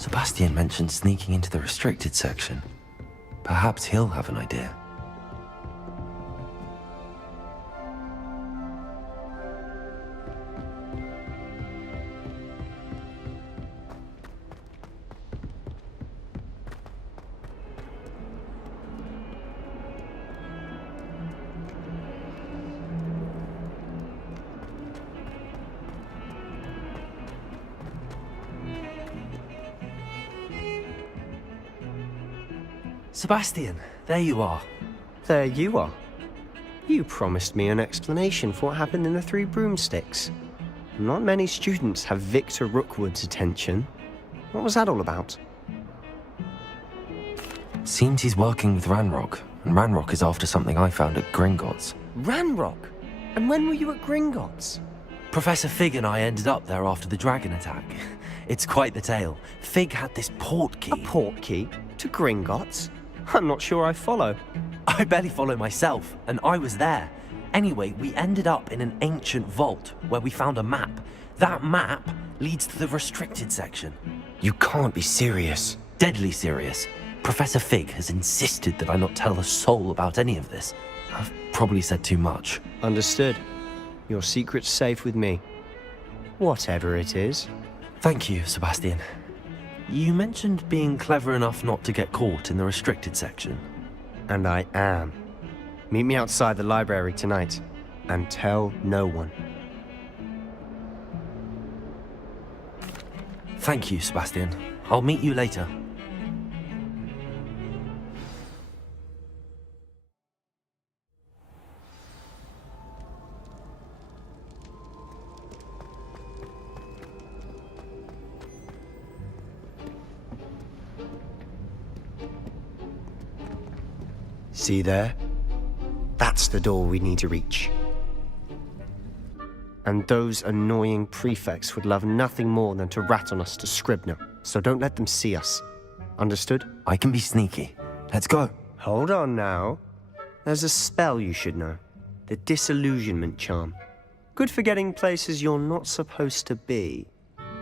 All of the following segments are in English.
Sebastian mentioned sneaking into the restricted section. Perhaps he'll have an idea. Sebastian, there you are. There you are. You promised me an explanation for what happened in the Three Broomsticks. Not many students have Victor Rookwood's attention. What was that all about? Seems he's working with Ranrock, and Ranrock is after something I found at Gringotts. Ranrock? And when were you at Gringotts? Professor Fig and I ended up there after the dragon attack. It's quite the tale. Fig had this port key. A port key? To Gringotts? I'm not sure I follow. I barely follow myself, and I was there. Anyway, we ended up in an ancient vault where we found a map. That map leads to the restricted section. You can't be serious. Deadly serious. Professor Fig has insisted that I not tell a soul about any of this. I've probably said too much. Understood. Your secret's safe with me. Whatever it is. Thank you, Sebastian. You mentioned being clever enough not to get caught in the restricted section. And I am. Meet me outside the library tonight, and tell no one. Thank you, Sebastian. I'll meet you later. See there? That's the door we need to reach. And those annoying prefects would love nothing more than to rat on us to Scribner, so don't let them see us. Understood? I can be sneaky. Let's go. Hold on now. There's a spell you should know. The Disillusionment Charm. Good for getting places you're not supposed to be.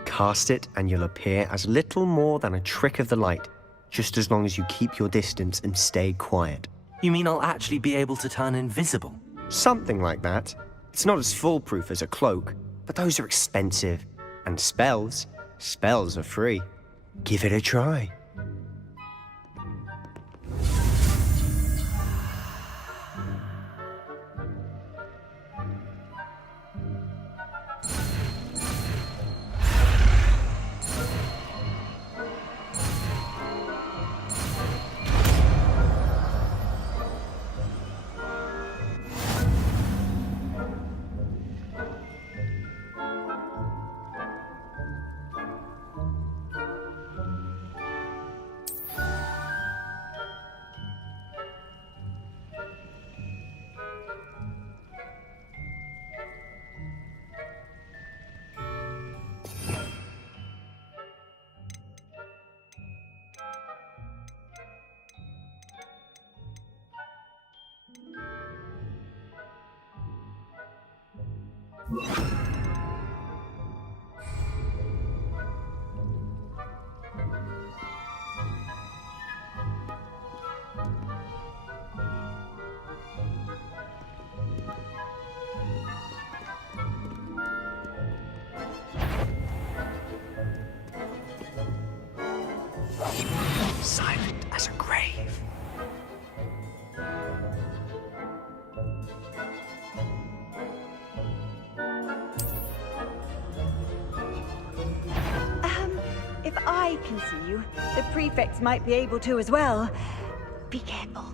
Cast it and you'll appear as little more than a trick of the light, just as long as you keep your distance and stay quiet. You mean I'll actually be able to turn invisible? Something like that. It's not as foolproof as a cloak, but those are expensive. And spells are free. Give it a try. Silent as a grave. If I can see you, the prefects might be able to as well. Be careful.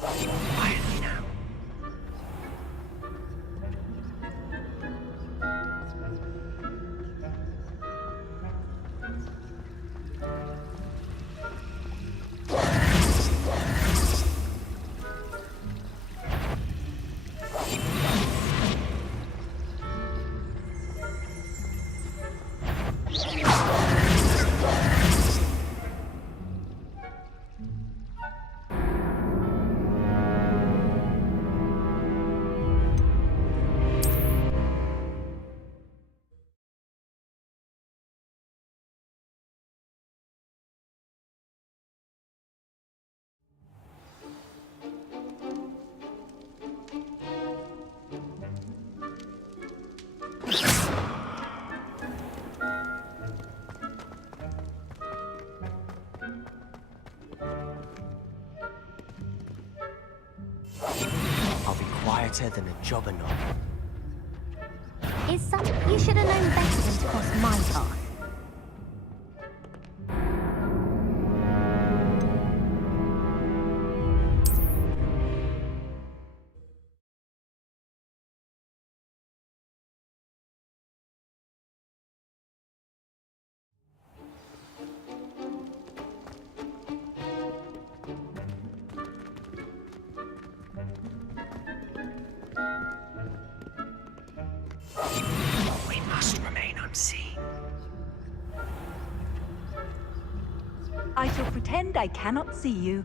Quietly now. I'll be quieter than a juggernaut. Is some... You should have known better than to cross my path. We must remain unseen. I shall pretend I cannot see you.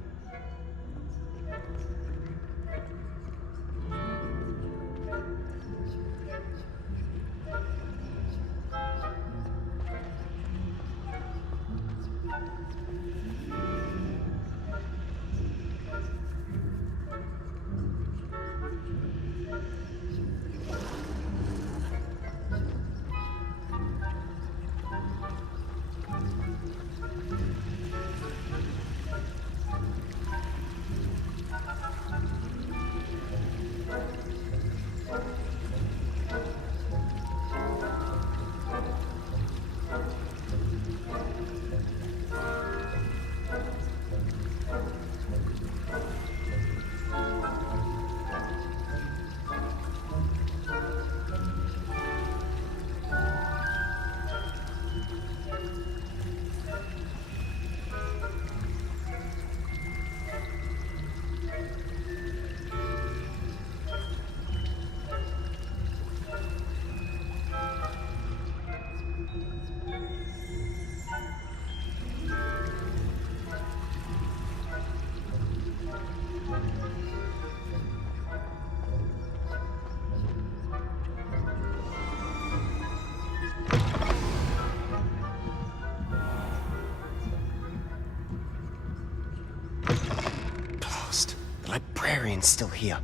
Blast. The librarian's still here.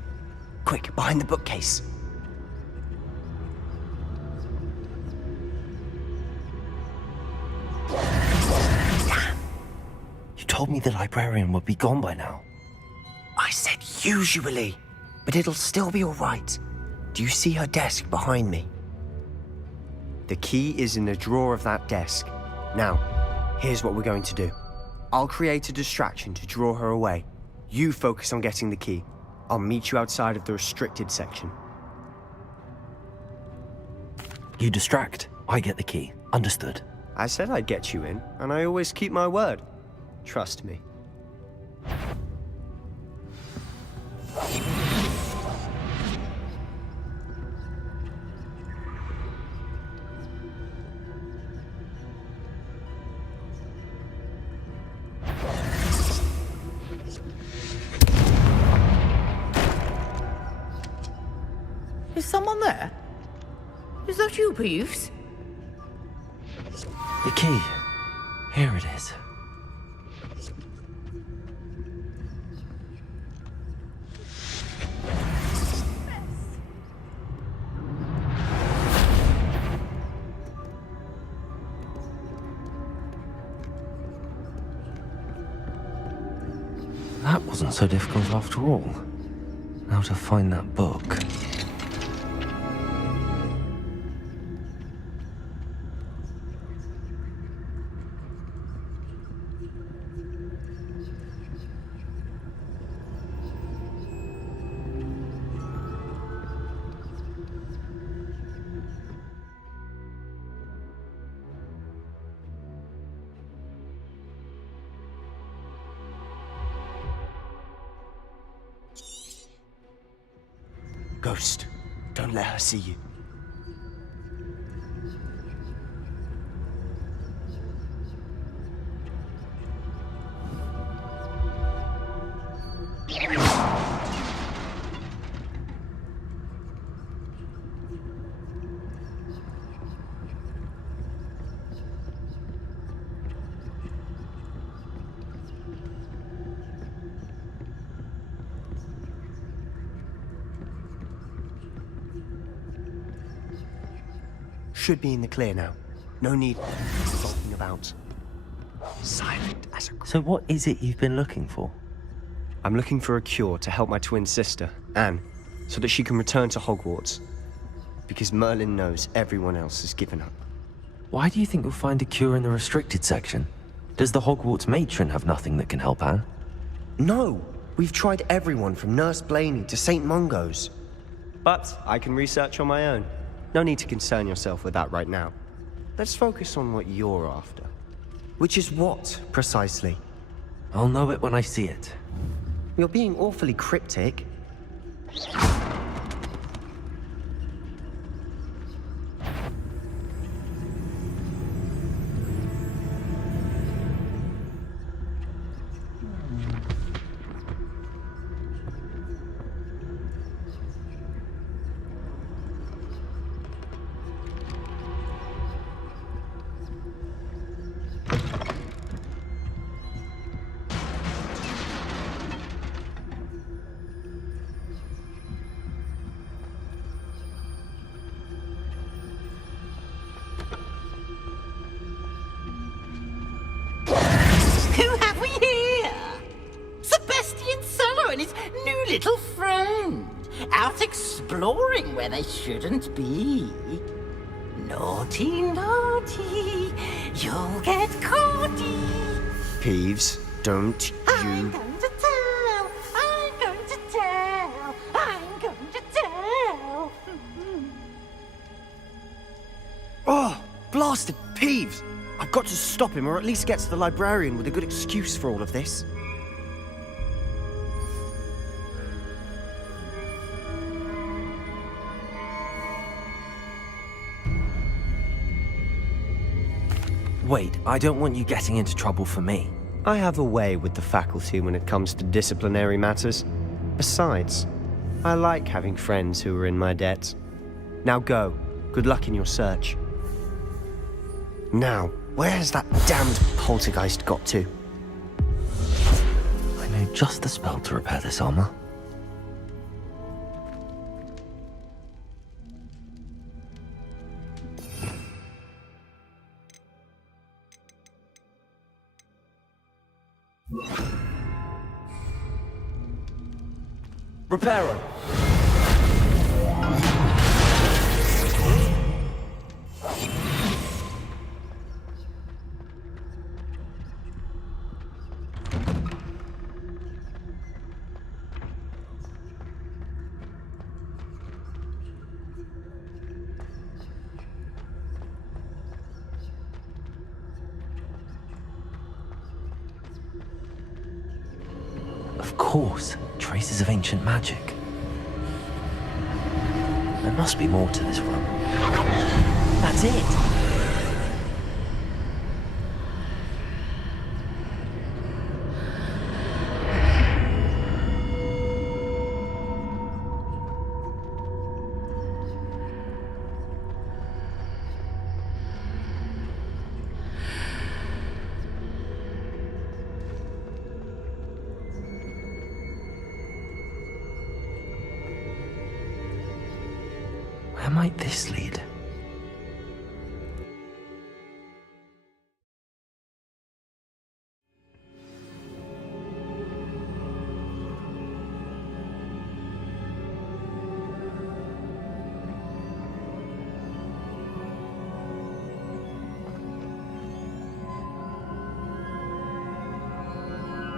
Quick, behind the bookcase. You told me the librarian would be gone by now. I said usually, but it'll still be all right. Do you see her desk behind me? The key is in the drawer of that desk. Now, here's what we're going to do. I'll create a distraction to draw her away. You focus on getting the key. I'll meet you outside of the restricted section. You distract, I get the key. Understood. I said I'd get you in, and I always keep my word. Trust me. Is someone there? Is that you, Peeves? The key. Here it is. That wasn't so difficult after all. Now to find that book. Ghost, don't let her see you. Should be in the clear now. No need sulking about. Silent as a... So what is it you've been looking for? I'm looking for a cure to help my twin sister, Anne, so that she can return to Hogwarts. Because Merlin knows everyone else has given up. Why do you think you'll find a cure in the restricted section? Does the Hogwarts matron have nothing that can help Anne? No! We've tried everyone from Nurse Blaney to St. Mungo's. But I can research on my own. No need to concern yourself with that right now. Let's focus on what you're after. Which is what, precisely? I'll know it when I see it. You're being awfully cryptic. Who have we here? Sebastian Cello and his new little friend. Out exploring where they shouldn't be. Naughty, naughty, you'll get caughty. Peeves, don't I'm you... going to tell, I'm going to tell, I'm going to tell. Oh, blasted Peeves! I've got to stop him, or at least get to the librarian with a good excuse for all of this. Wait, I don't want you getting into trouble for me. I have a way with the faculty when it comes to disciplinary matters. Besides, I like having friends who are in my debt. Now go. Good luck in your search. Now, where has that damned poltergeist got to? I know just the spell to repair this armor. Repairer! Of course, traces of ancient magic. There must be more to this room. That's it! Where might this lead?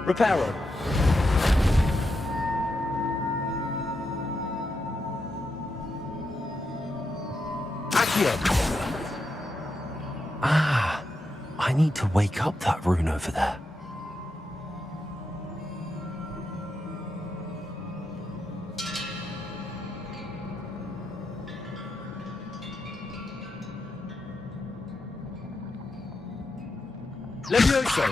Repairer! Ah, I need to wake up that rune over there. Levioso!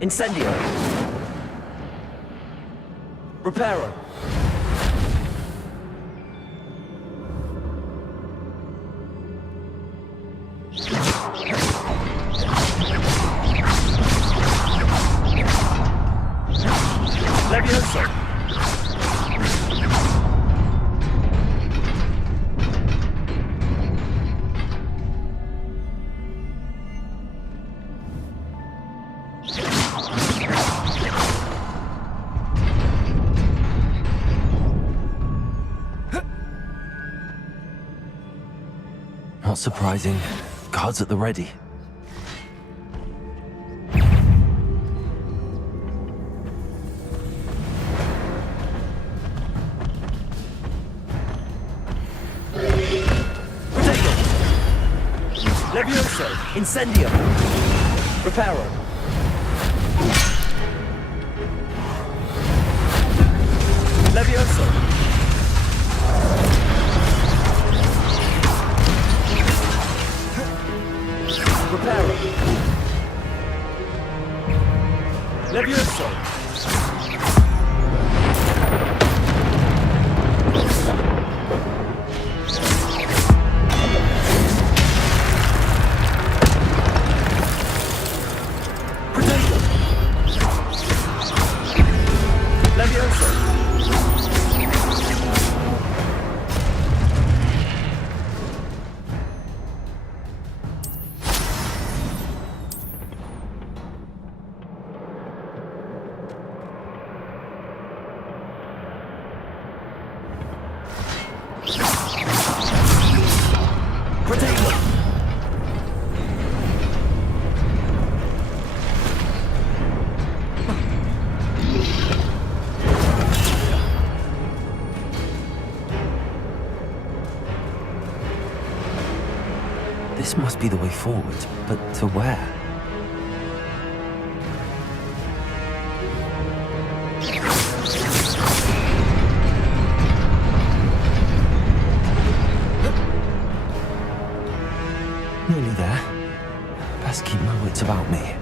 Incendio! Reparo! Levioso! Not surprising. Guards at the ready. Potato! Levioso! Incendio! Reparo! Levioso! Reparo! Levioso! Potato! Levioso! Potato! This must be the way forward, but to where? Nearly there. Best keep my wits about me.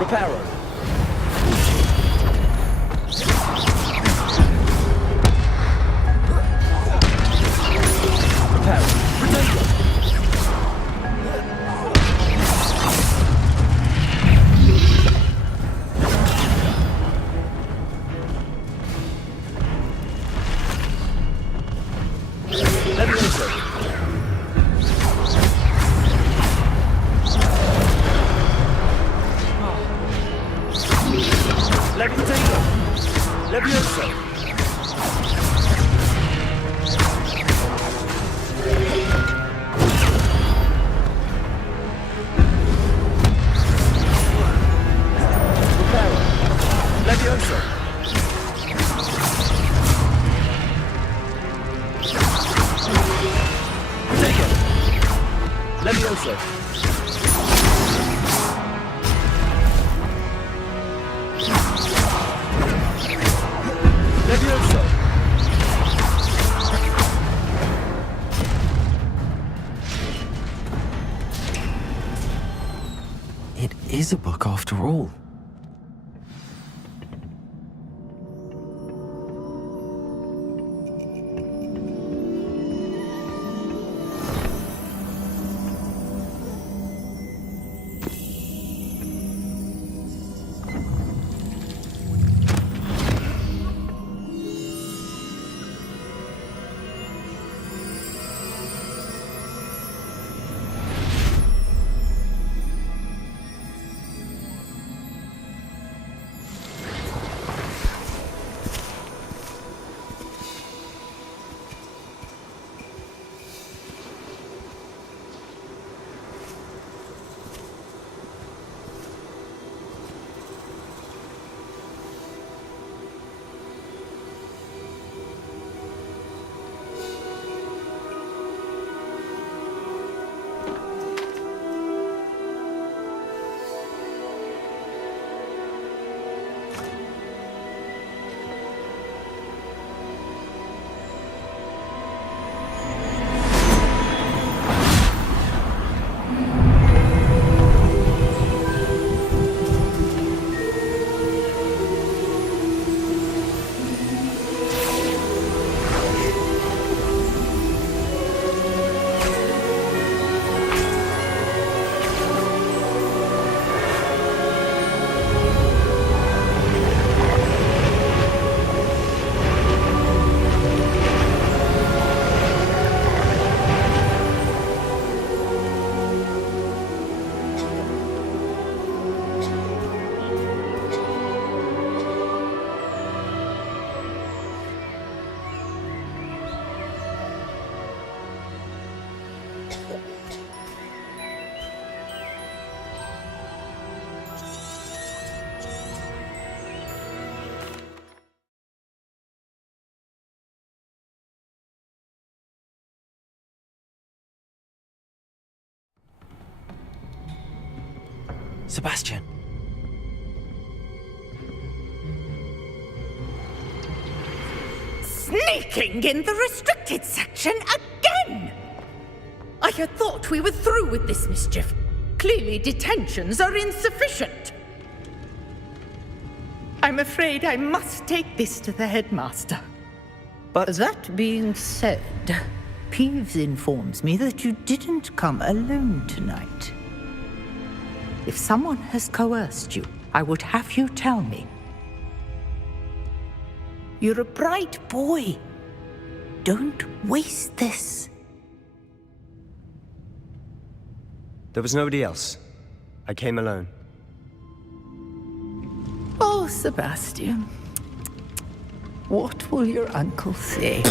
Reparo! Reparo! Potato! Levioso! Levioso! Levioso! Reparo! Levioso! Potato! Levioso! Levioso! It is a book after all. Sebastian. Sneaking in the restricted section again! I had thought we were through with this mischief. Clearly detentions are insufficient. I'm afraid I must take this to the headmaster. But That being said, Peeves informs me that you didn't come alone tonight. If someone has coerced you, I would have you tell me. You're a bright boy. Don't waste this. there was nobody else. I came alone. Oh, Sebastian. What will your uncle say?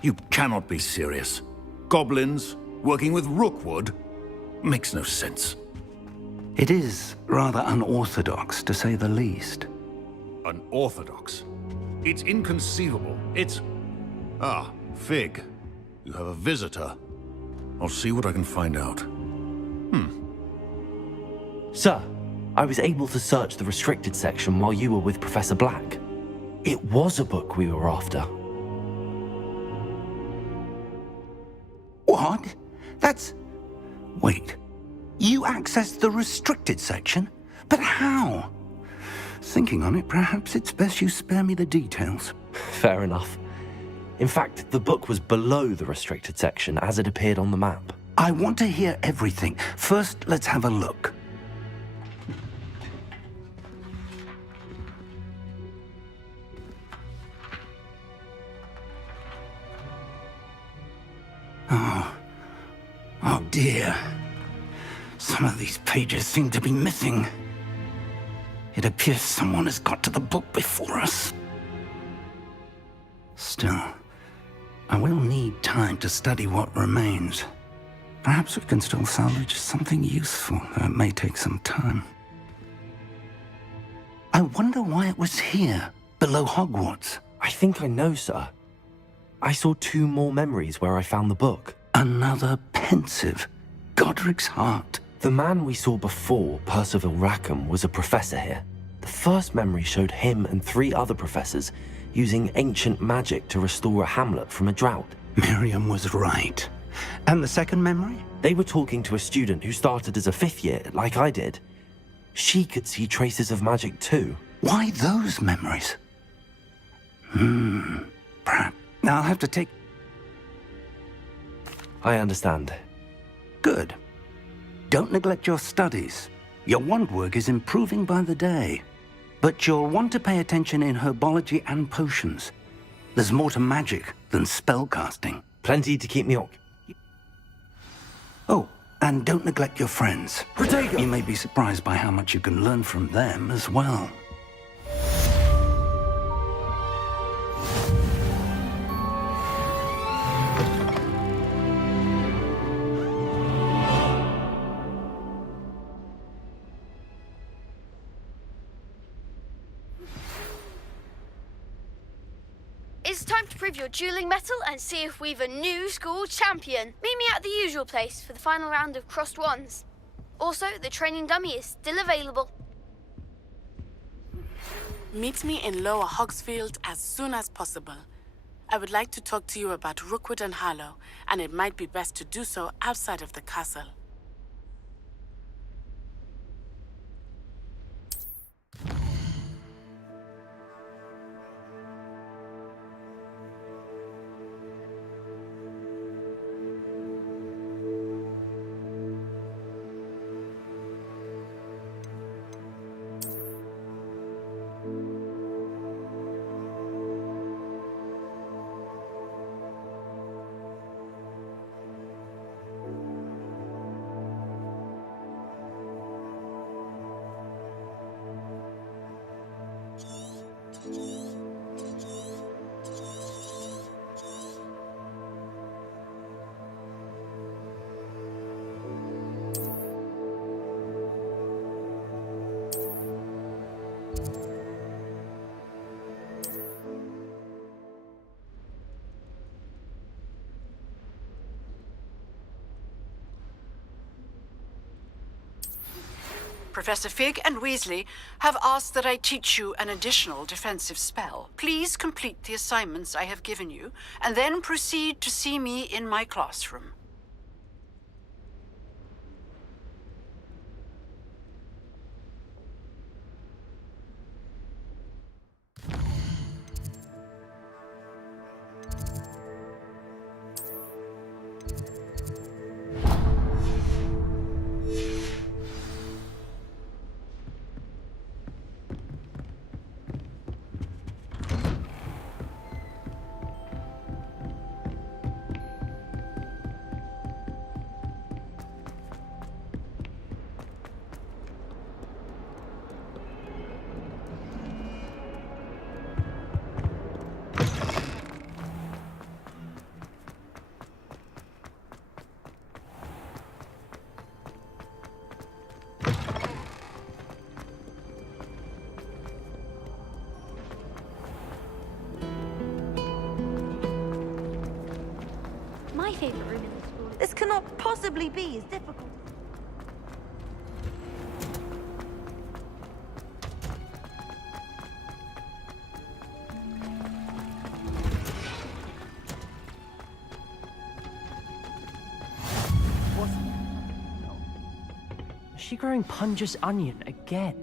You cannot be serious. Goblins working with Rookwood? Makes no sense. It is rather unorthodox, to say the least. Unorthodox? It's inconceivable. It's... Ah, Fig. You have a visitor. I'll see what I can find out. Sir, I was able to search the restricted section while you were with Professor Black. It was a book we were after. What? That's... Wait. You accessed the restricted section? But how? Thinking on it, perhaps it's best you spare me the details. Fair enough. In fact, the book was below the restricted section as it appeared on the map. I want to hear everything. First, let's have a look. Oh dear. Some of these pages seem to be missing. It appears someone has got to the book before us. Still, I will need time to study what remains. Perhaps we can still salvage something useful, though it may take some time. I wonder why it was here, below Hogwarts. I think I know, sir. I saw 2 more memories where I found the book. Another pensive, Godric's heart. The man we saw before, Percival Rackham, was a professor here. The first memory showed him and 3 other professors using ancient magic to restore a hamlet from a drought. Miriam was right. And the second memory? They were talking to a student who started as a 5th year, like I did. She could see traces of magic too. Why those memories? Perhaps. Now I'll have to take... I understand. Good. Don't neglect your studies. Your wand work is improving by the day. But you'll want to pay attention in herbology and potions. There's more to magic than spellcasting. Plenty to keep me occupied. Oh, and don't neglect your friends. You may be surprised by how much you can learn from them as well. It's time to prove your dueling mettle and see if we've a new school champion. Meet me at the usual place for the final round of crossed ones. Also, the training dummy is still available. Meet me in Lower Hogsfield as soon as possible. I would like to talk to you about Rookwood and Harlow, and it might be best to do so outside of the castle. Professor Fig and Weasley have asked that I teach you an additional defensive spell. Please complete the assignments I have given you, and then proceed to see me in my classroom. My favorite room in the school. This cannot possibly be as difficult. Is she growing Punja's onion again?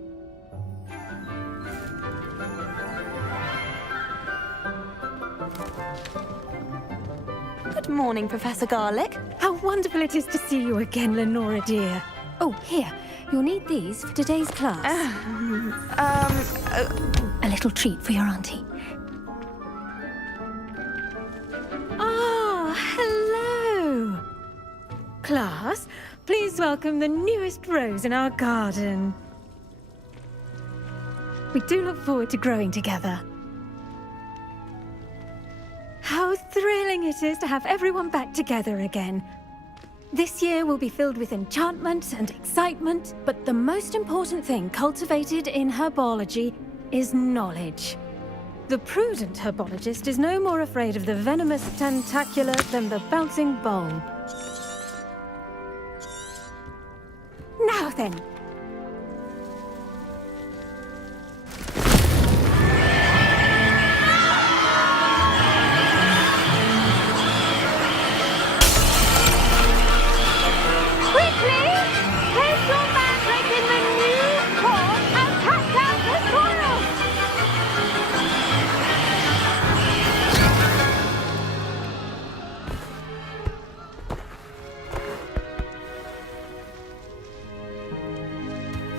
Good morning, Professor Garlick. How wonderful it is to see you again, Lenora dear. Oh, here. You'll need these for today's class. A little treat for your auntie. Ah, hello. Class, please welcome the newest rose in our garden. We do look forward to growing together. How thrilling it is to have everyone back together again. This year will be filled with enchantment and excitement, but the most important thing cultivated in herbology is knowledge. The prudent herbologist is no more afraid of the venomous tentacula than the bouncing bulb. Now then.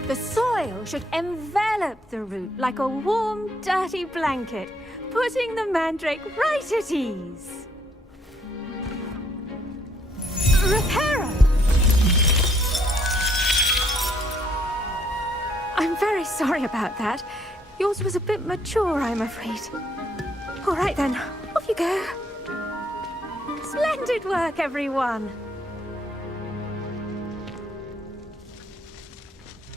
The soil should envelop the root like a warm, dirty blanket, putting the mandrake right at ease. sorry about that. Yours was a bit mature, I'm afraid. All right then, off you go. Splendid work, everyone.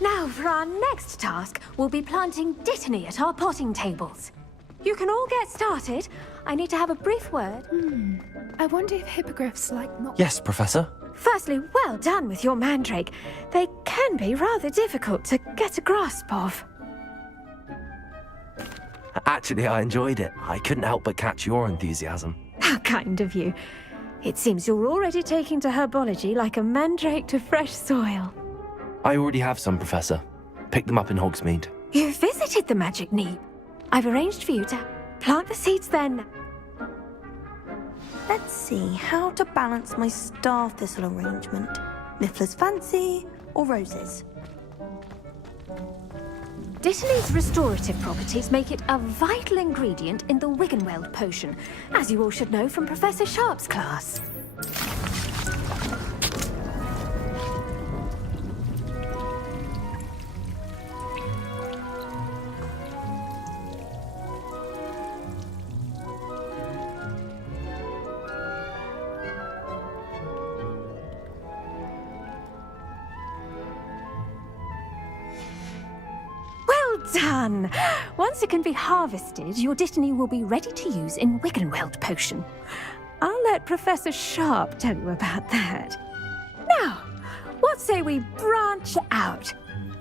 Now, for our next task, we'll be planting dittany at our potting tables. You can all get started. I need to have a brief word. I wonder if hippogriffs like not... Yes, Professor. Firstly, well done with your mandrake. They can be rather difficult to get a grasp of. Actually, I enjoyed it. I couldn't help but catch your enthusiasm. How kind of you. It seems you're already taking to herbology like a mandrake to fresh soil. I already have some, Professor. Picked them up in Hogsmeade. You visited the Magic Neep. I've arranged for you to plant the seeds then. Let's see how to balance my star thistle arrangement. Niffler's fancy or roses? Dittany's restorative properties make it a vital ingredient in the Wiggenweld potion, as you all should know from Professor Sharp's class. Done! Once it can be harvested, your dittany will be ready to use in Wiggenweld potion. I'll let Professor Sharp tell you about that. Now, what say we branch out?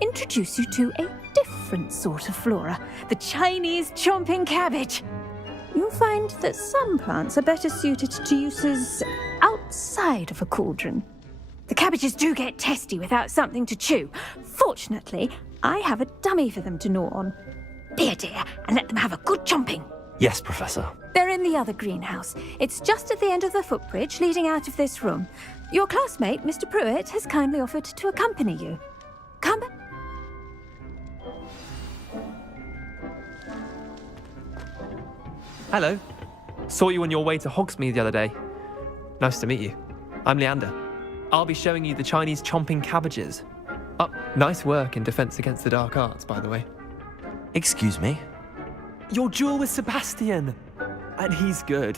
Introduce you to a different sort of flora, the Chinese chomping cabbage. You'll find that some plants are better suited to uses outside of a cauldron. The cabbages do get testy without something to chew. Fortunately, I have a dummy for them to gnaw on. Be a dear and let them have a good chomping. Yes, Professor. They're in the other greenhouse. It's just at the end of the footbridge leading out of this room. Your classmate, Mr. Pruitt, has kindly offered to accompany you. Come. Hello. Saw you on your way to Hogsmeade the other day. Nice to meet you. I'm Leander. I'll be showing you the Chinese chomping cabbages. Oh, nice work in Defense Against the Dark Arts, by the way. Excuse me? Your duel with Sebastian! And he's good.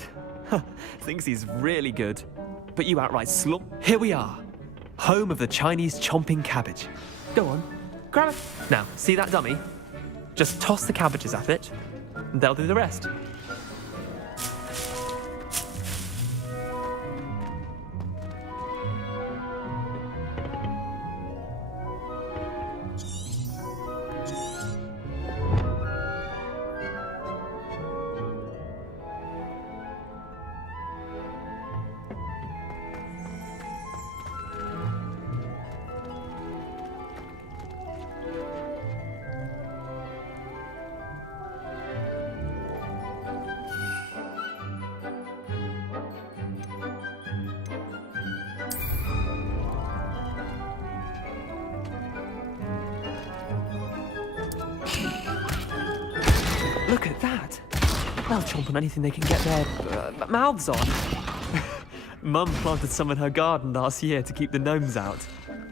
Thinks he's really good. But you outright slump. Here we are. Home of the Chinese chomping cabbage. Go on, grab it. Now, see that dummy? Just toss the cabbages at it, and they'll do the rest. Look at that! They'll chomp on anything they can get their mouths on. Mum planted some in her garden last year to keep the gnomes out.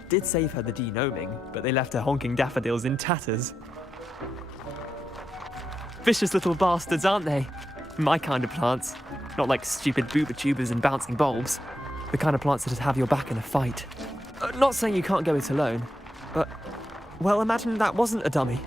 Did save her the de-gnoming, but they left her honking daffodils in tatters. Vicious little bastards, aren't they? My kind of plants. Not like stupid booba tubers and bouncing bulbs. The kind of plants that'd have your back in a fight. Not saying you can't go it alone, but, well, imagine that wasn't a dummy.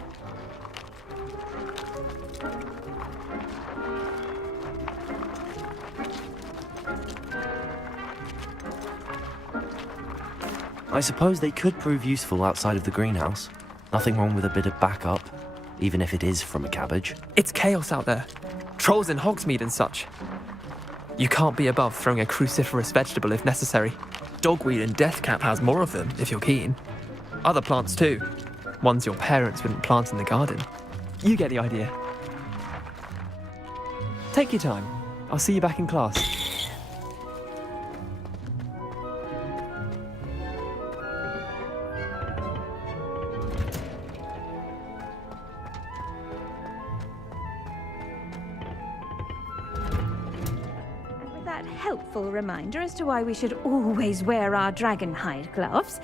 I suppose they could prove useful outside of the greenhouse. Nothing wrong with a bit of backup, even if it is from a cabbage. It's chaos out there. Trolls in Hogsmeade and such. You can't be above throwing a cruciferous vegetable if necessary. Dogweed and deathcap has more of them, if you're keen. Other plants too. Ones your parents wouldn't plant in the garden. You get the idea. Take your time. I'll see you back in class. Helpful reminder as to why we should always wear our dragon hide gloves.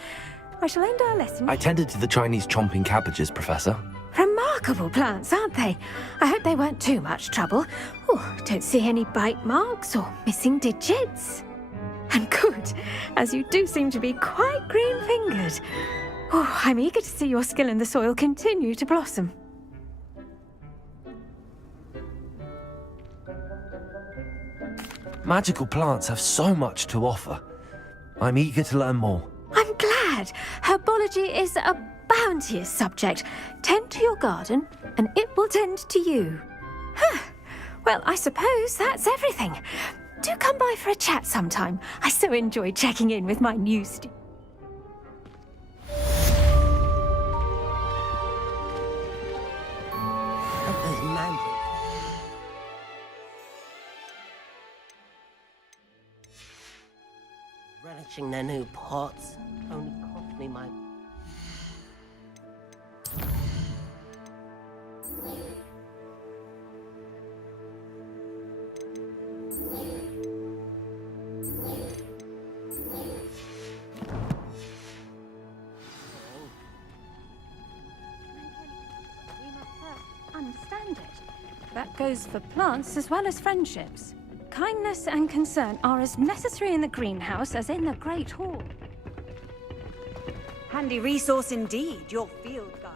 I shall end our lesson. I tended to the Chinese chomping cabbages, Professor. Remarkable plants, aren't they? I hope they weren't too much trouble. Oh, don't see any bite marks or missing digits. And good, as you do seem to be quite green-fingered. Oh, I'm eager to see your skill in the soil continue to blossom. Magical plants have so much to offer. I'm eager to learn more. I'm glad. Herbology is a bounteous subject. Tend to your garden, and it will tend to you. Huh. Well, I suppose that's everything. Do come by for a chat sometime. I so enjoy checking in with my new students. Relishing their new pots only cost me my... Understand it. That goes for plants as well as friendships. Kindness and concern are as necessary in the greenhouse as in the Great Hall. Handy resource indeed, your field guide.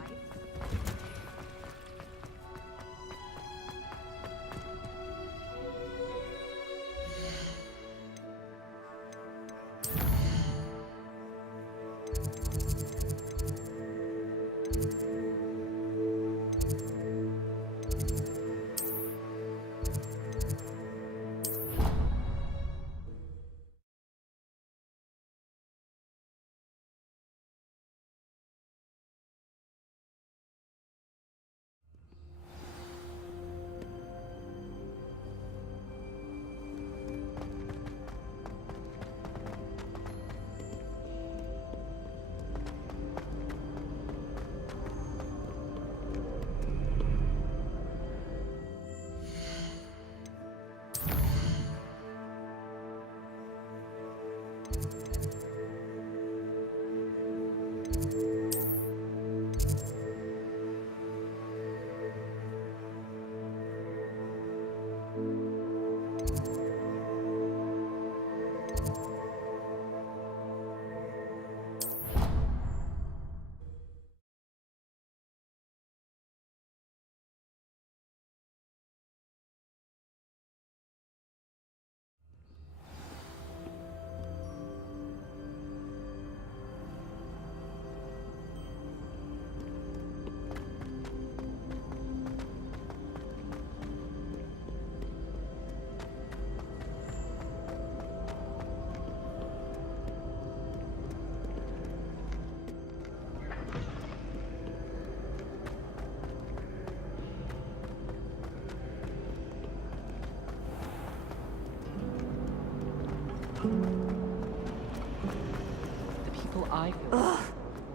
The people I feel... Ugh,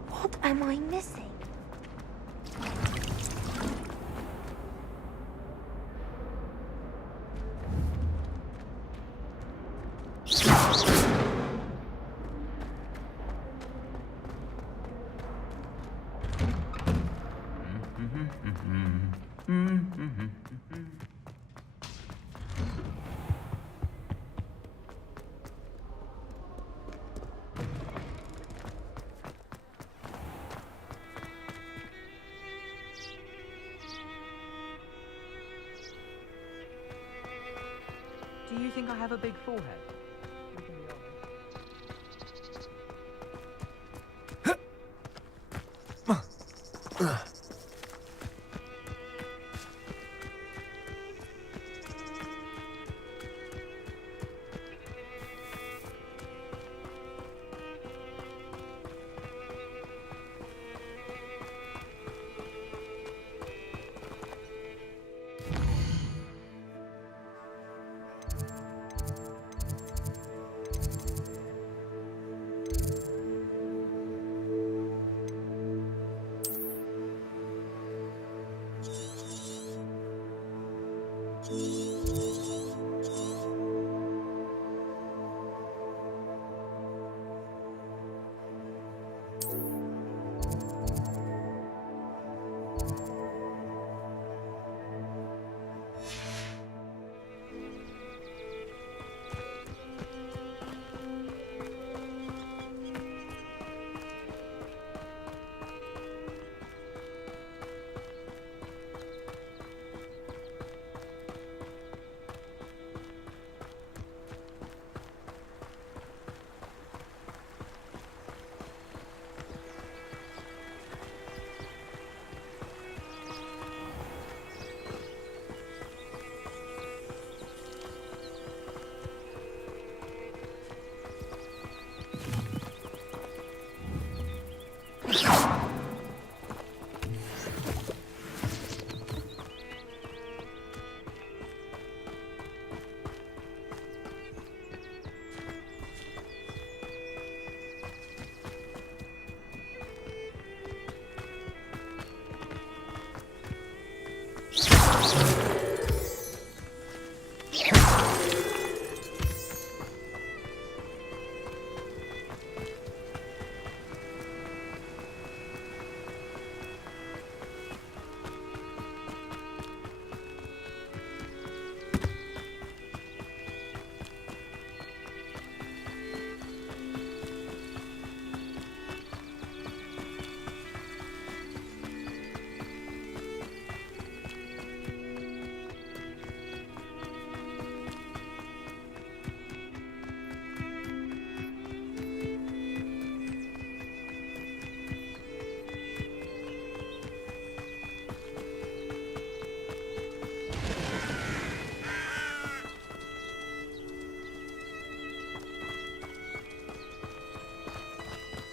what am I missing? Do you think I have a big forehead?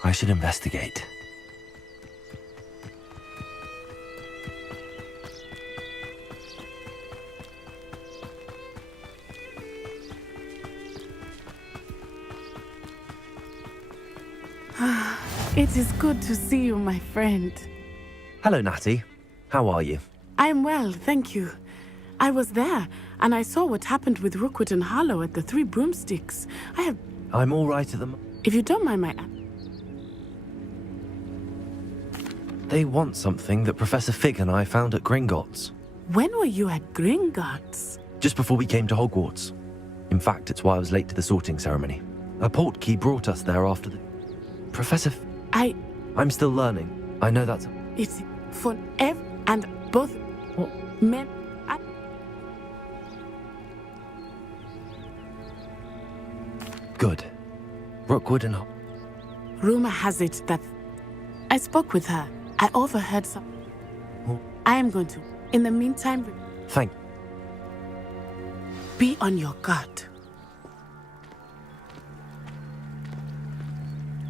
I should investigate. It is good to see you, my friend. Hello, Natty. How are you? I'm well, thank you. I was there, and I saw what happened with Rookwood and Harlow at the Three Broomsticks. I'm all right at the moment. If you don't mind my... They want something that Professor Fig and I found at Gringotts. When were you at Gringotts? Just before we came to Hogwarts. In fact, it's why I was late to the sorting ceremony. A portkey brought us there after the... Professor I'm still learning. I know that's... It's for and both men... Good. Rookwood and... Rumor has it that... I spoke with her. I overheard some... I am going to. In the meantime... Thank... Be on your guard.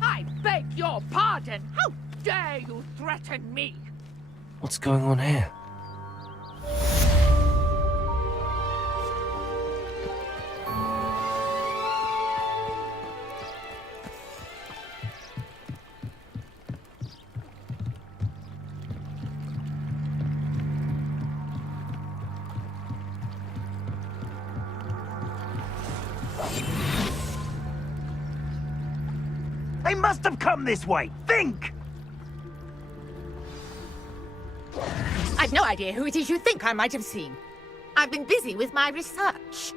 I beg your pardon! How dare you threaten me? What's going on here? They must have come this way. Think! I've no idea who it is you think I might have seen. I've been busy with my research.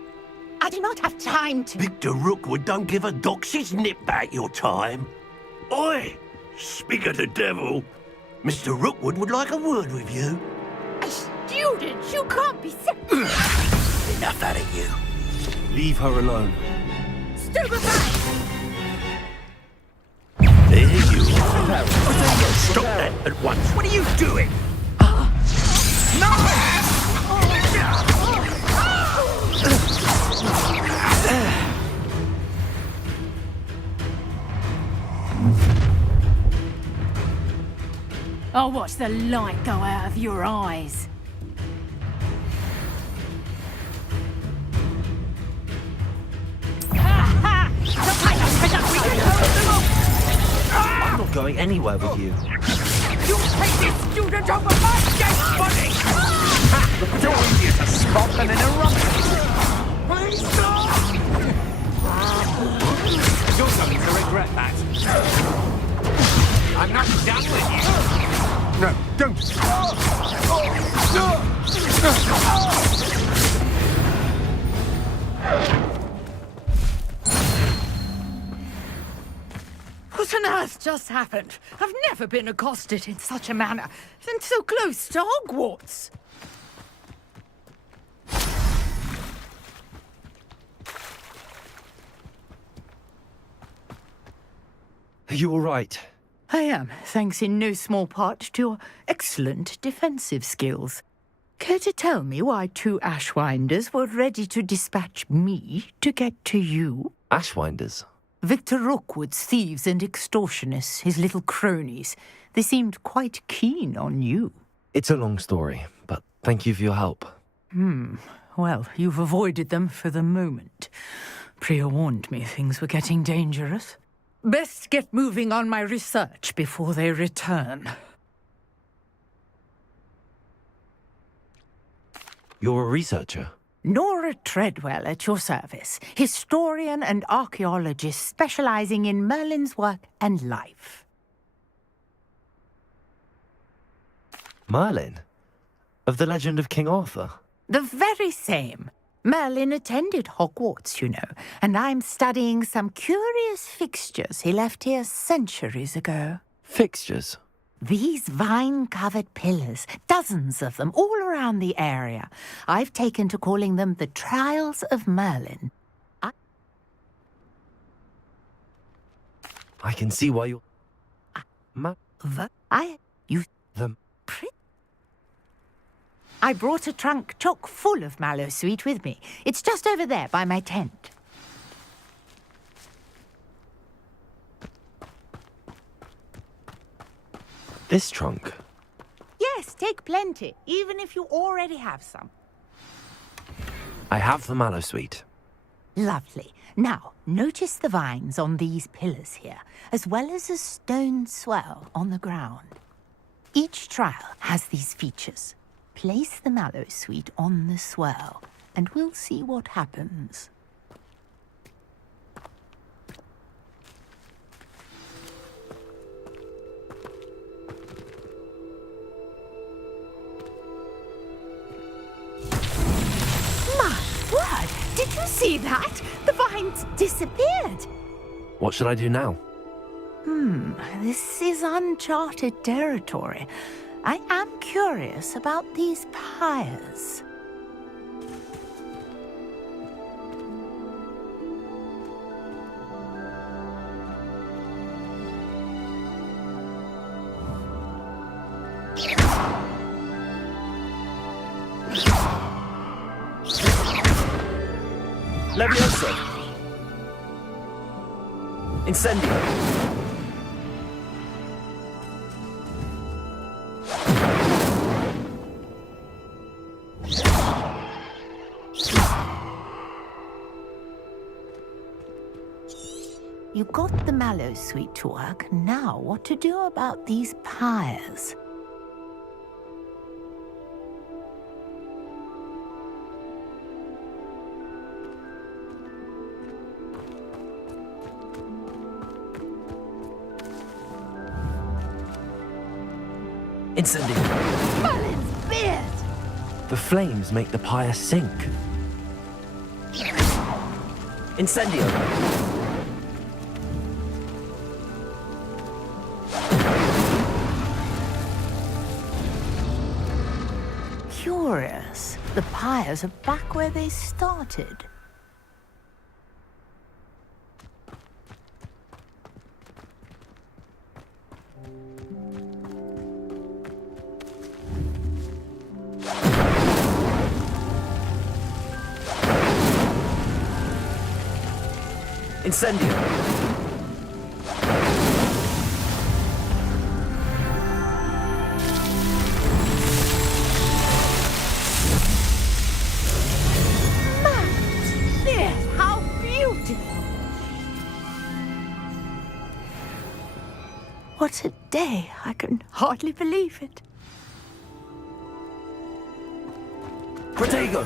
I do not have time to... Victor Rookwood don't give a doxy's nip back your time. Oi! Speak of the devil. Mr. Rookwood would like a word with you. A student? You can't be so... Enough out of you. Leave her alone. Stupefy! There you are. Stop that at once. What are you doing? No! I'll watch the light go out of your eyes. I'm not going anywhere with you. You take this student over my dead body! The door is a spot and an eruption. Please stop! You're going to regret that. I'm not done with you. No, don't. What on earth just happened? I've never been accosted in such a manner, and so close to Hogwarts. Are you all right? I am, thanks in no small part to your excellent defensive skills. Care to tell me why two Ashwinders were ready to dispatch me to get to you? Ashwinders? Victor Rookwood's thieves and extortionists, his little cronies. They seemed quite keen on you. It's a long story, but thank you for your help. Well, you've avoided them for the moment. Priya warned me things were getting dangerous. Best get moving on my research before they return. You're a researcher? Nora Treadwell at your service, historian and archaeologist specializing in Merlin's work and life. Merlin? Of the legend of King Arthur? The very same. Merlin attended Hogwarts, you know, and I'm studying some curious fixtures he left here centuries ago. Fixtures? These vine-covered pillars, dozens of them, all around the area. I've taken to calling them the Trials of Merlin. I can see why you're... I brought a trunk chock full of Mallowsweet with me. It's just over there by my tent. This trunk? Yes, take plenty, even if you already have some. I have the Mallow Suite. Lovely. Now, notice the vines on these pillars here, as well as a stone swell on the ground. Each trial has these features. Place the Mallow Suite on the swell, and we'll see what happens. My word! Did you see that? The vines disappeared! What should I do now? This is uncharted territory. I am curious about these pyres. Leviosa! Incendio! You got the Mallow Suite to work. Now, what to do about these pyres? Incendio! Merlin's beard! The flames make the pyre sink. Incendio! Curious. The pyres are back where they started. Incendio! How beautiful! What a day! I can hardly believe it. Protego!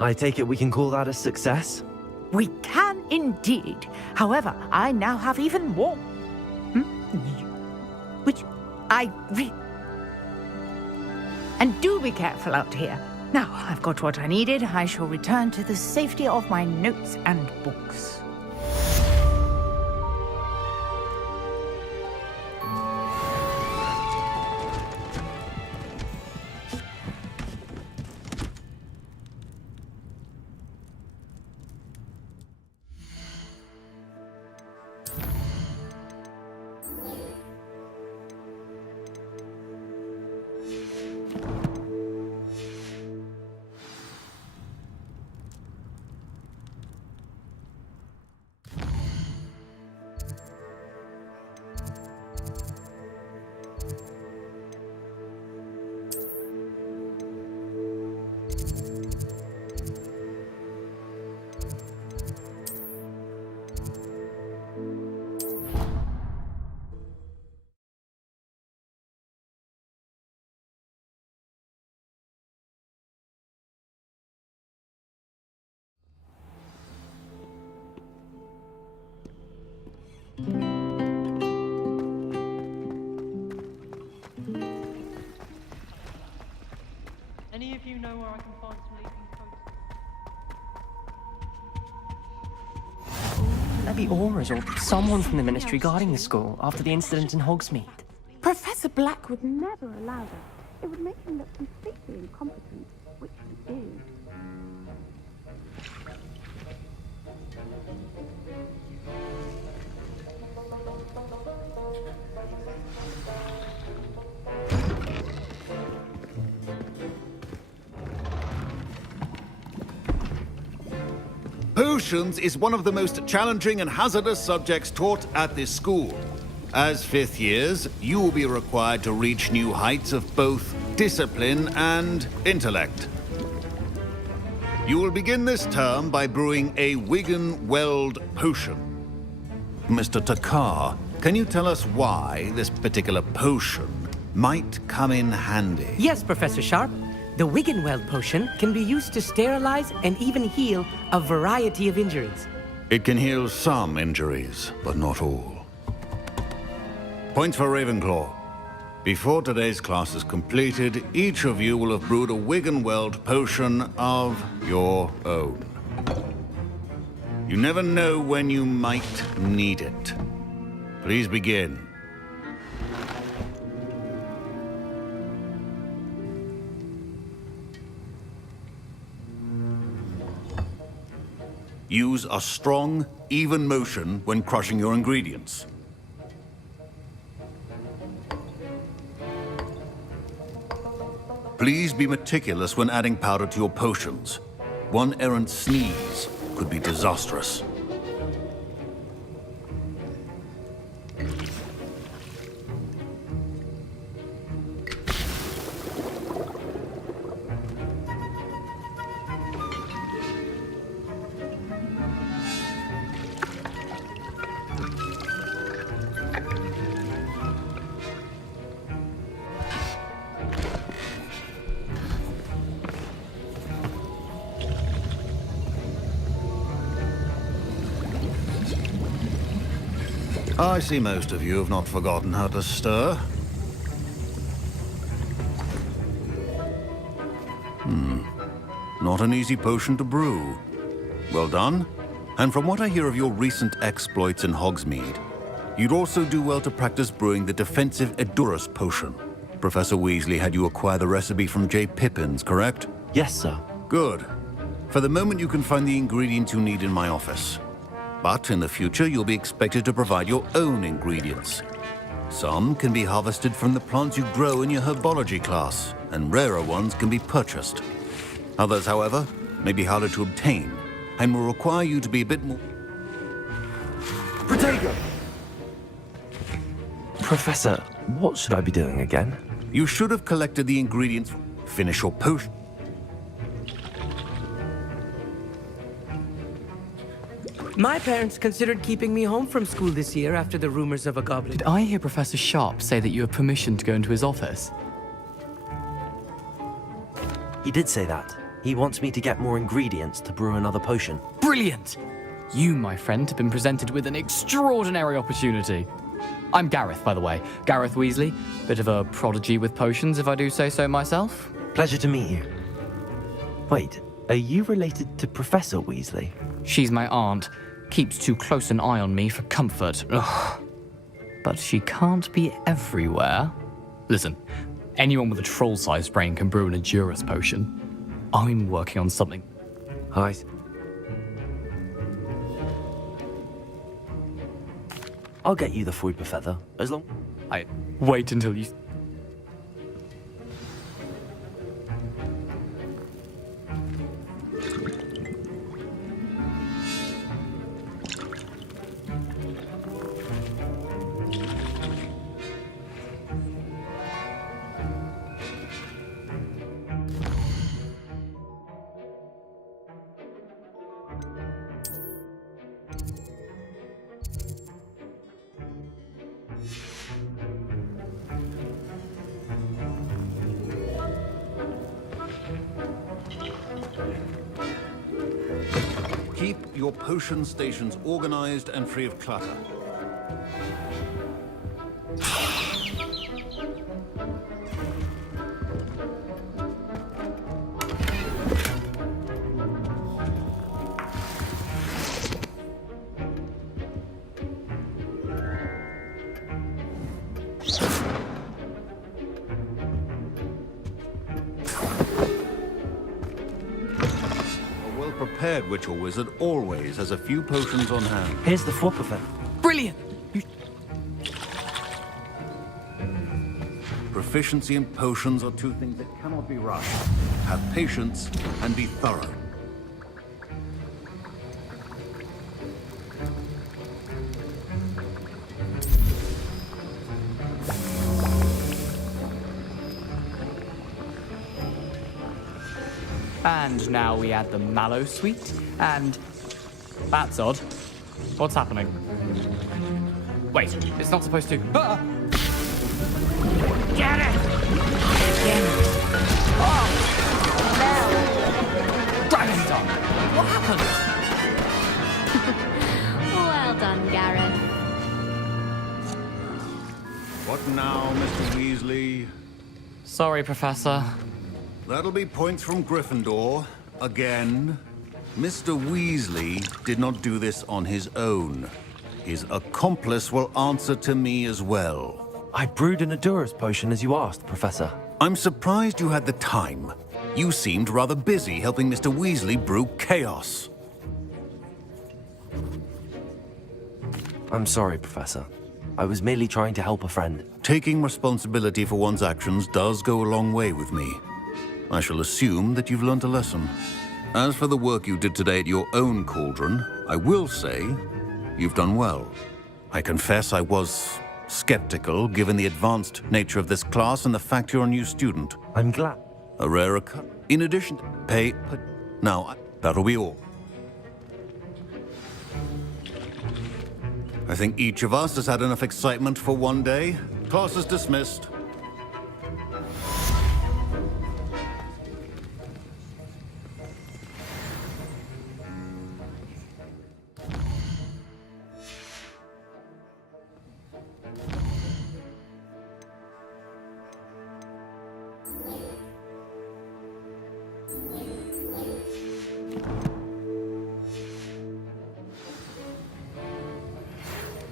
I take it we can call that a success? We can indeed. However, I now have even more. Which And do be careful out here. Now, I've got what I needed. I shall return to the safety of my notes and books. Any of you know where I can find some leaking folks? Maybe Aura's or someone from the Ministry guarding the school after the incident in Hogsmeade. Professor Black would never allow that. It would make him look completely incompetent, which he is. Potions is one of the most challenging and hazardous subjects taught at this school. As fifth years, you will be required to reach new heights of both discipline and intellect. You will begin this term by brewing a Wigan Weld potion. Mr. Takar, can you tell us why this particular potion might come in handy? Yes, Professor Sharp. The Wiggenweld potion can be used to sterilize and even heal a variety of injuries. It can heal some injuries, but not all. Points for Ravenclaw. Before today's class is completed, each of you will have brewed a Wiggenweld potion of your own. You never know when you might need it. Please begin. Use a strong, even motion when crushing your ingredients. Please be meticulous when adding powder to your potions. One errant sneeze could be disastrous. I see most of you have not forgotten how to stir. Not an easy potion to brew. Well done. And from what I hear of your recent exploits in Hogsmeade, you'd also do well to practice brewing the defensive Edurus potion. Professor Weasley had you acquire the recipe from J. Pippins, correct? Yes, sir. Good. For the moment, you can find the ingredients you need in my office. But in the future, you'll be expected to provide your own ingredients. Some can be harvested from the plants you grow in your herbology class, and rarer ones can be purchased. Others, however, may be harder to obtain, and will require you to be a bit more... Protego! Professor, what should I be doing again? You should have collected the ingredients. Finish your potion. My parents considered keeping me home from school this year after the rumors of a goblin. Did I hear Professor Sharp say that you have permission to go into his office? He did say that. He wants me to get more ingredients to brew another potion. Brilliant! You, my friend, have been presented with an extraordinary opportunity. I'm Gareth, by the way. Gareth Weasley. Bit of a prodigy with potions, if I do say so myself. Pleasure to meet you. Wait, are you related to Professor Weasley? She's my aunt. Keeps too close an eye on me for comfort. Ugh. But she can't be everywhere. Listen, anyone with a troll-sized brain can brew an Edurus potion. I'm working on something. Hi. I'll get you the Fuipa feather, as long... Wait until you... Keep your potion stations organized and free of clutter. Prepared Witcher Wizard always has a few potions on hand. Here's the Fuipa feather. Brilliant! Proficiency and potions are two things that cannot be rushed. Have patience and be thorough. And now we add the mallow sweet, and... That's odd. What's happening? Wait, it's not supposed to... Ah! Get it! Dragon Tongue! What happened? Well done, Gareth. What now, Mr. Weasley? Sorry, Professor. That'll be points from Gryffindor. Again. Mr. Weasley did not do this on his own. His accomplice will answer to me as well. I brewed an Adura's potion as you asked, Professor. I'm surprised you had the time. You seemed rather busy helping Mr. Weasley brew chaos. I'm sorry, Professor. I was merely trying to help a friend. Taking responsibility for one's actions does go a long way with me. I shall assume that you've learnt a lesson. As for the work you did today at your own cauldron, I will say you've done well. I confess I was skeptical, given the advanced nature of this class and the fact you're a new student. I'm glad. A rare occurrence. In addition to pay... Now, that'll be all. I think each of us has had enough excitement for one day. Class is dismissed.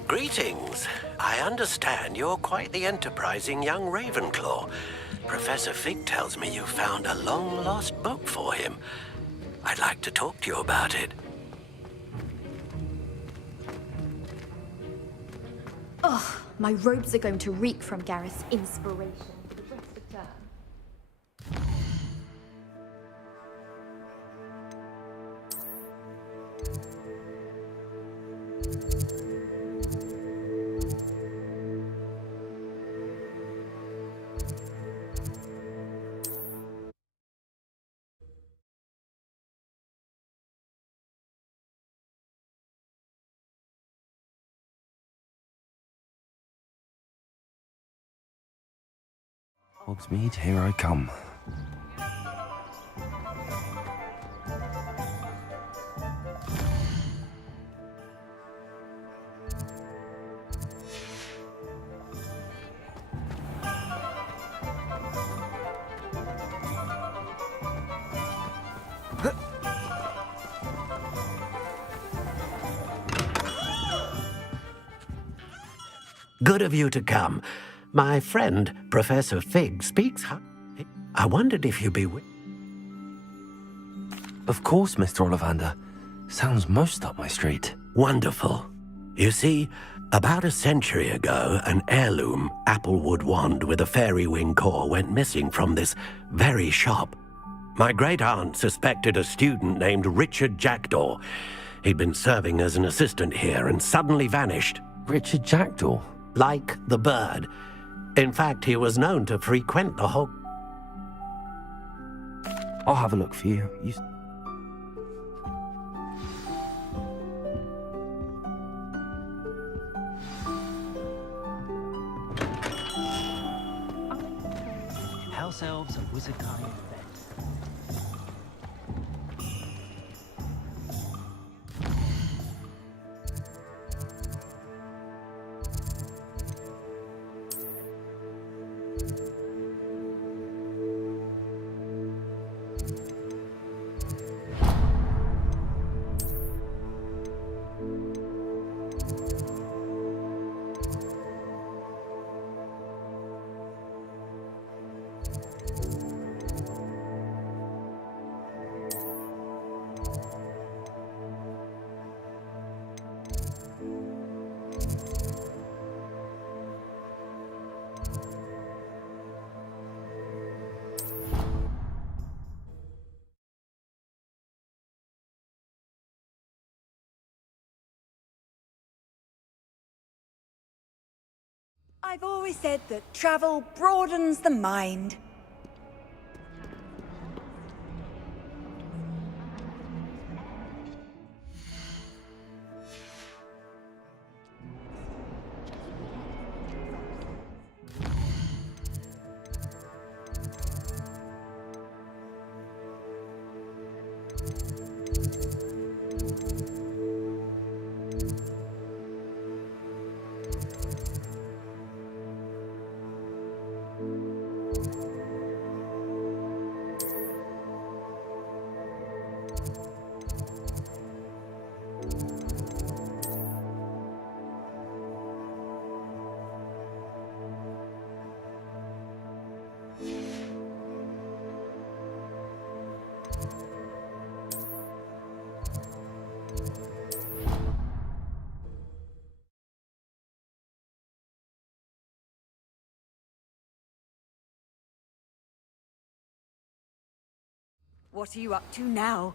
Greetings. I understand you're quite the enterprising young Ravenclaw. Professor Fig tells me you found a long-lost book for him. I'd like to talk to you about it. Ugh, my robes are going to reek from Gareth's inspiration for the rest of term. Hogsmeade, here I come. Good of you to come. My friend, Professor Fig, speaks. I wondered if you'd be... Of course, Mr. Ollivander. Sounds most up my street. Wonderful. You see, about a century ago, an heirloom applewood wand with a fairy wing core went missing from this very shop. My great-aunt suspected a student named Richard Jackdaw. He'd been serving as an assistant here and suddenly vanished. Richard Jackdaw? Like the bird. In fact, he was known to frequent the Hog... I'll have a look for you. House elves and wizard kind of events. I've always said that travel broadens the mind. What are you up to now?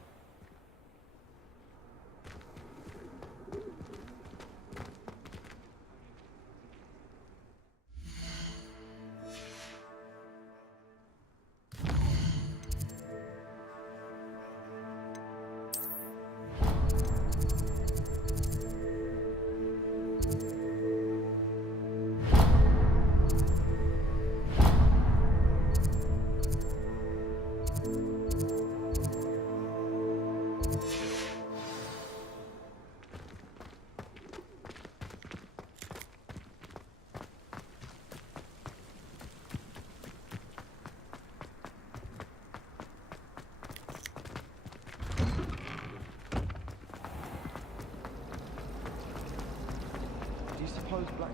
Do you suppose Black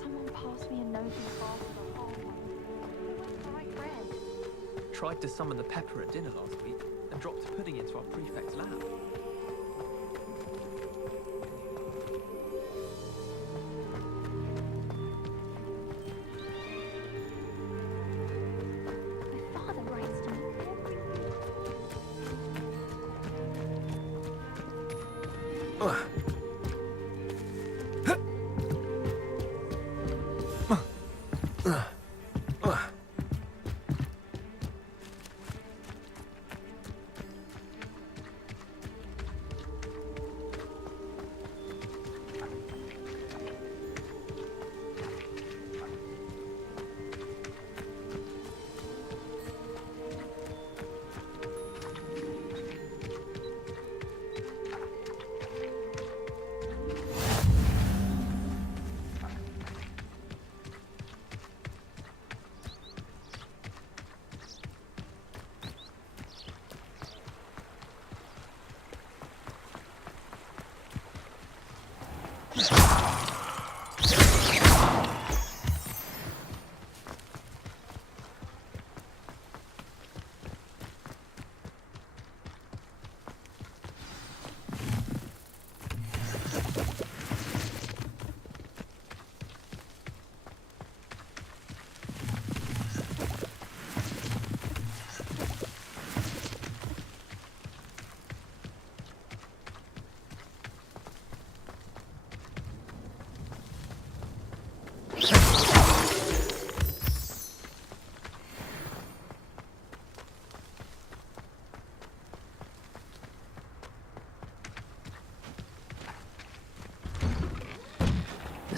Someone passed me a note in the bath of the hallway. Bright red. Tried to summon the pepper at dinner last week and dropped a pudding into our prefect's lab. My father writes to me every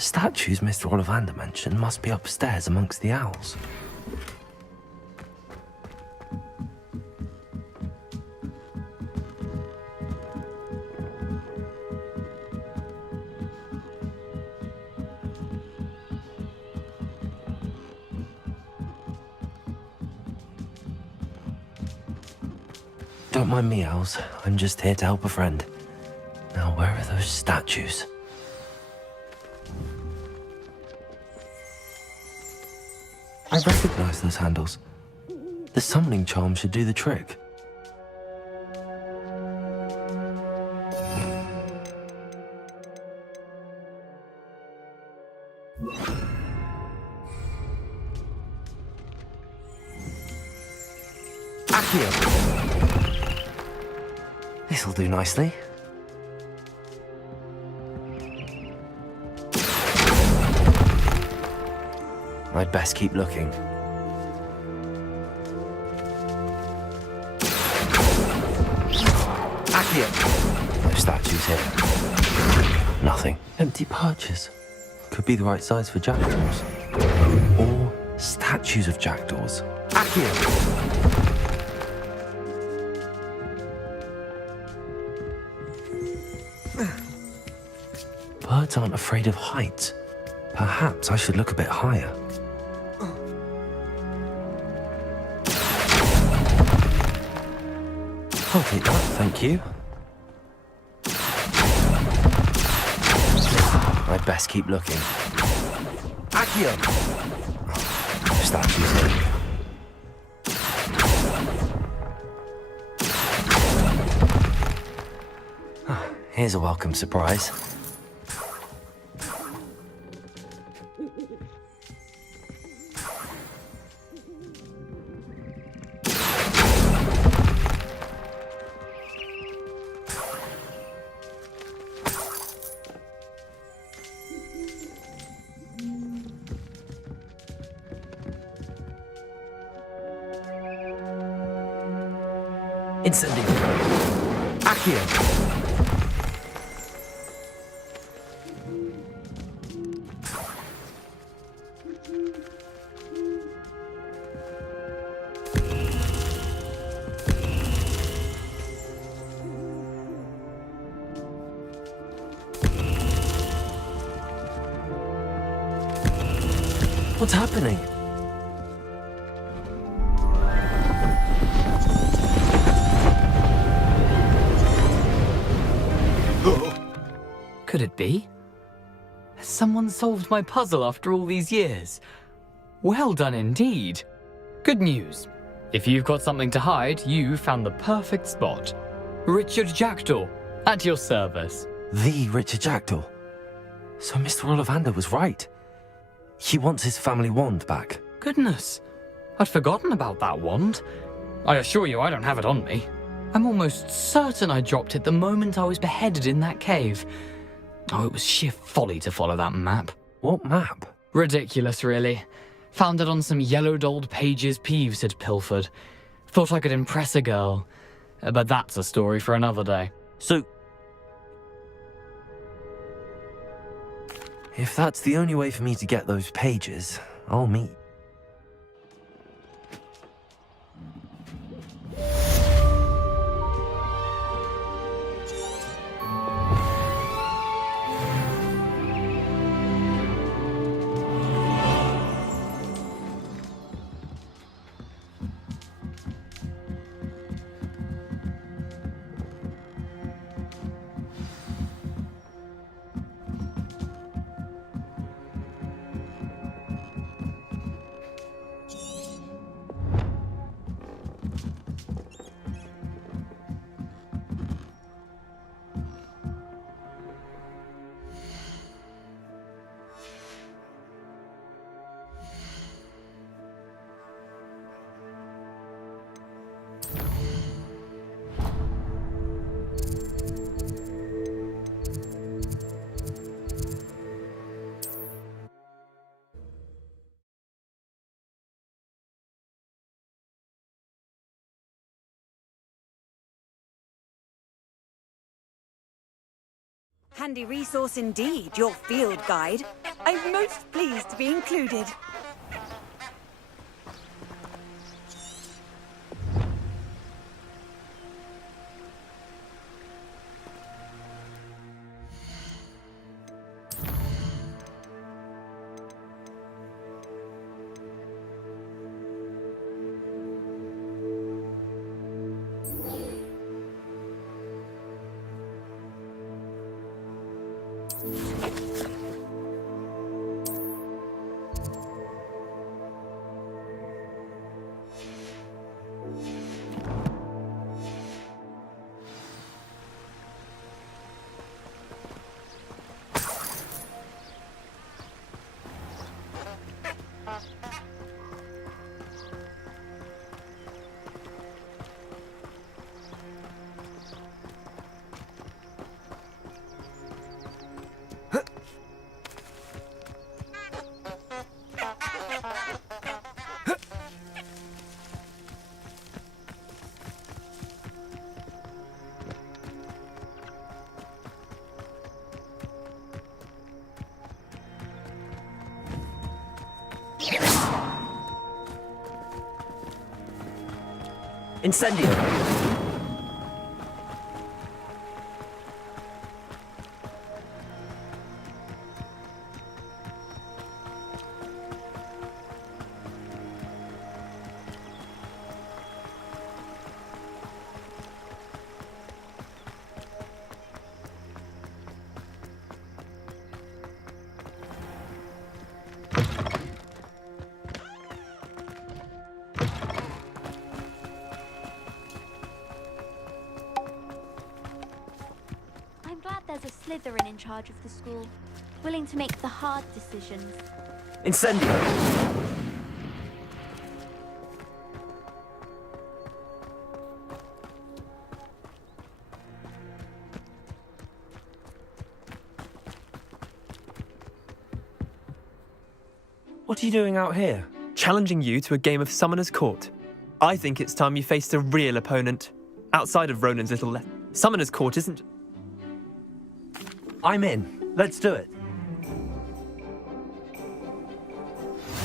The statues Mr. Ollivander mentioned must be upstairs amongst the owls. Don't mind me, owls. I'm just here to help a friend. Now, where are those statues? I recognize those handles. The summoning charm should do the trick. Accio! This'll do nicely. I'd best keep looking. Accio! No statues here. Nothing. Empty perches. Could be the right size for jackdaws. Or statues of jackdaws. Accio! Birds aren't afraid of heights. Perhaps I should look a bit higher. I'll take that, thank you. I'd best keep looking. Accio! Oh, statues here. Here's a welcome surprise. Incendio. Accio. What's happening? Could it be? Has someone solved my puzzle after all these years? Well done indeed. Good news. If you've got something to hide, you found the perfect spot. Richard Jackdaw, at your service. The Richard Jackdaw. So Mr. Ollivander was right. He wants his family wand back. Goodness, I'd forgotten about that wand. I assure you I don't have it on me. I'm almost certain I dropped it the moment I was beheaded in that cave. Oh, it was sheer folly to follow that map. What map? Ridiculous, really. Found it on some yellowed old pages Peeves had pilfered. Thought I could impress a girl. But that's a story for another day. So, if that's the only way for me to get those pages, I'll meet. Handy resource indeed, your field guide. I'm most pleased to be included. Incendio! I'm glad there's a Slytherin in charge of the school, willing to make the hard decisions. Incendio! What are you doing out here? Challenging you to a game of Summoner's Court. I think it's time you faced a real opponent. Outside of Ronan's little Summoner's Court isn't... I'm in. Let's do it.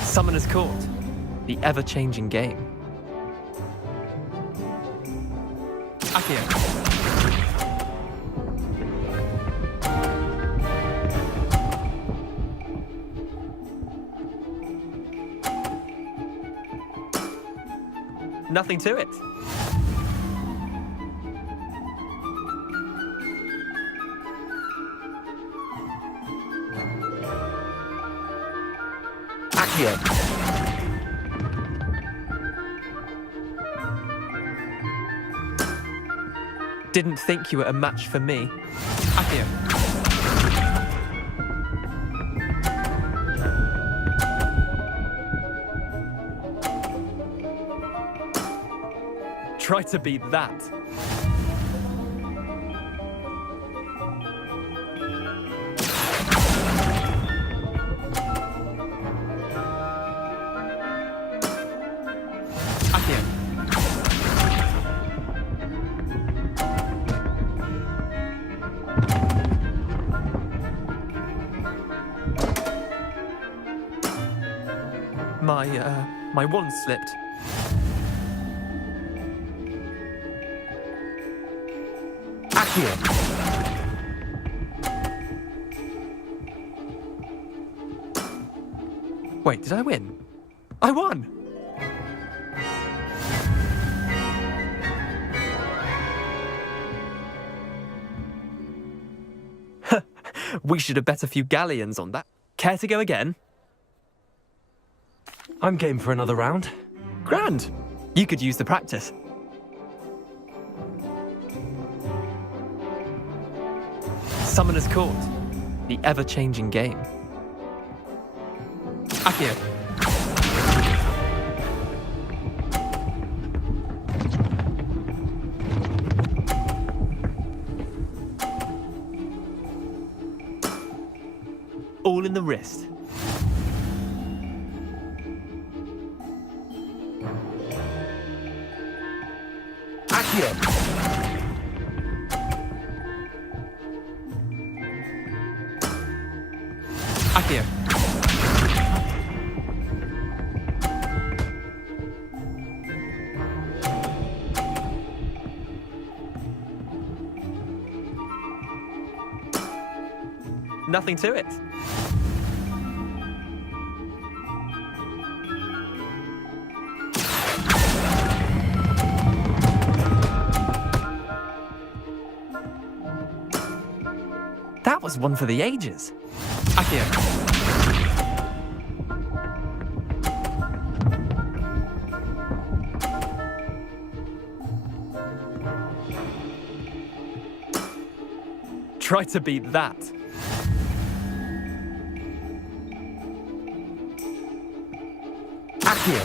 Summoner's Court. The ever-changing game. Akio. Nothing to it. Akio. Didn't think you were a match for me. Akio. Try to beat that. Akio. My wand slipped. Akio. Wait, did I win? I won! We should have bet a few galleons on that. Care to go again? I'm game for another round. Grand. You could use the practice. Summoner's Court. The ever-changing game. Akio. All in the wrist. Akio. Akio. Nothing to it. That was one for the ages. Akio. Try to beat that. Akio.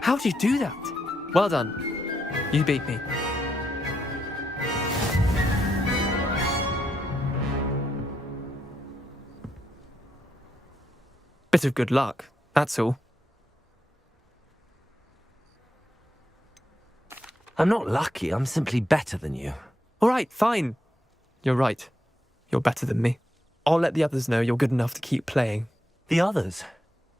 How'd you do that? Well done. You beat me. Bit of good luck, that's all. I'm not lucky, I'm simply better than you. All right, fine. You're right. You're better than me. I'll let the others know you're good enough to keep playing. The others?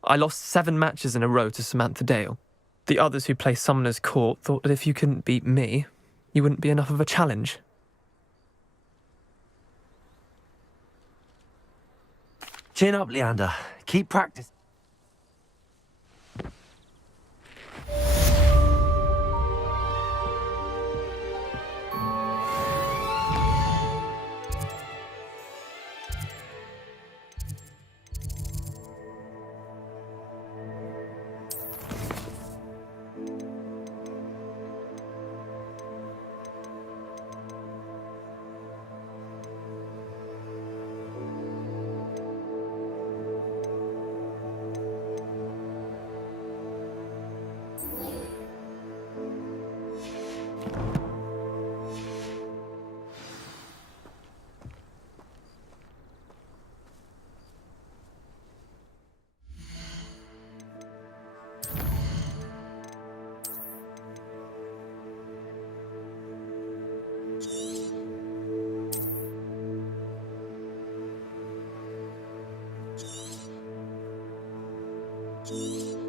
I lost 7 matches in a row to Samantha Dale. The others who play Summoner's Court thought that if you couldn't beat me, you wouldn't be enough of a challenge. Chin up, Leander. Keep practice. you.